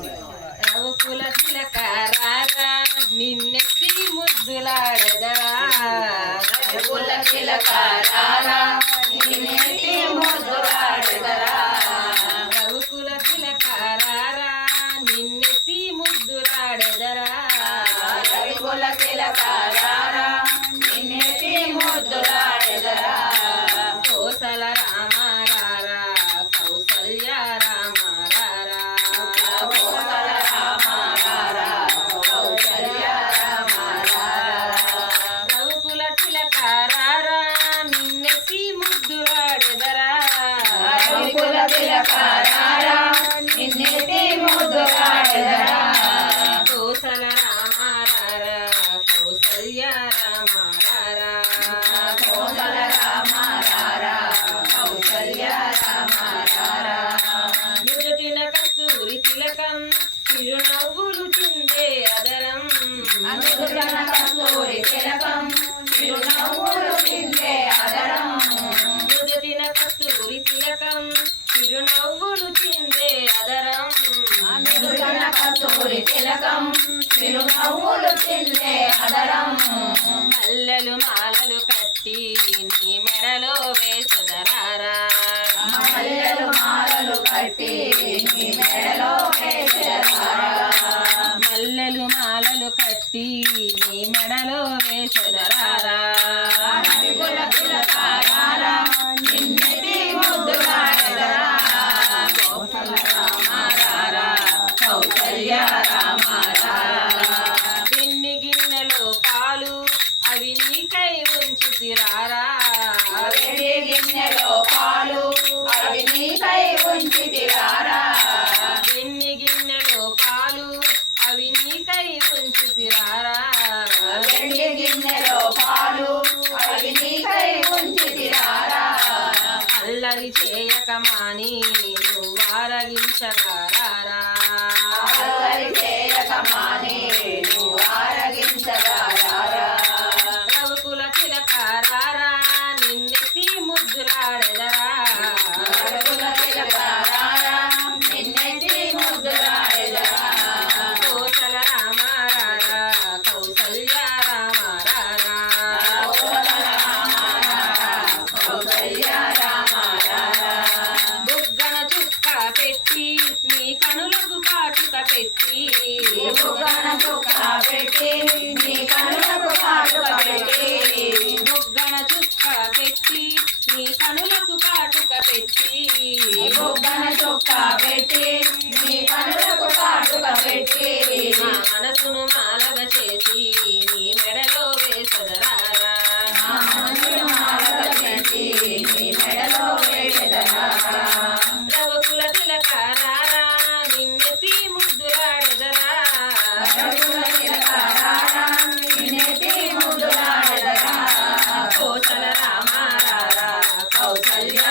రఘుకుల తిలకారారా నిన్నెత్తి ముద్దులాడెదరా రఘుకుల తిలకారారా నిన్నెత్తి ముద్దులాడెదరా రఘుకుల తిలకారారా నిన్నెత్తి ముద్దులాడెదరా రఘుకుల తిలకారారా నిన్నెత్తి ముద్దులాడెదరా కోసల రామారారా కౌసల్య రామారారా కోసల రామారారా కౌసల్య రామారారా రఘుకుల తిలకారారా నిన్నెత్తి ముద్దులాడెదరా రఘుకుల తిలకారారా నిన్నెత్తి ముద్దులాడెదరా కోసల రామారారా కౌసల్య రామారారా కోసల రామారారా కౌసల్య రామారారా నుదుటిన కస్తూరి తిలకం చిరునవ్వులు చిందే అదరం అనుదుటన కస్తూరి తిలకం చిరునవ్వులు చిందే అదరం నుదుటిన కస్తూరి తిలకం చిరునవ్వులు చిందే అదరం అనుదుటన కస్తూరి తిలకం చిరునవ్వులు చిందే అదరం మల్లెలు మాలలు కట్టి నీ మెడలో వేసదరారా మల్లెలు మాలలు కట్టి నీ మెడలో వేసెదరారా మల్లెలు మాలలు కట్టి నీ మెడలో వేసదరారా రఘుకుల తిలకారారా నిన్నెత్తి ముద్దులాడెదరా కోసల రామారారా కౌసల్య రామారారా ఎన్ని గిన్నెలో పాలు అవి నీకై ఉంచితిరారా వెండి గిన్నెలో పాలు అవి నీకై ఉంచితిరారా ఎన్ని గిన్నెలో పాలు అవి నీకై ఉంచితిరారా వెండి గిన్నెలో పాలు అవి నీకై ఉంచితిరారా అల్లరి చేయక మాని నువ్వు ఆరగించగారారా అల్లరి చేయక మాని నువ్వు ఆరగించగారారా రఘుకుల తిలకారారా నిన్నెత్తి ముద్దులాడెదరా రఘుకుల తిలకారారా నిన్నెత్తి ముద్దులాడెదరా కోసల రామారారా కౌసల్య రామారారా కోసల రామారారా కౌసల్య రామారారా బుగ్గన చుక్క పెట్టి నీ కనులకు కాటుక పెట్టి బుగ్గన చుక్క పెట్టి నీ కనులకు కాటుక పెట్టి బుగ్గన చుక్క పెట్టి నీ కనులకు కాటుక పెట్టి బుగ్గన చుక్క పెట్టి నీ కనులకు కాటుక పెట్టి నా మనసును మాలగ చేసి నీ మెడలో వేసదరారా నా మనసును మాలగ చేసి నీ మెడలో వేసెదరారా రఘుకుల తిలకారారా నిన్నెత్తి ముద్దులాడెదరా రఘుకుల తిలకారారా నిన్నెత్తి ముద్దులాడెదరా కోసల రామారారా కౌసల్య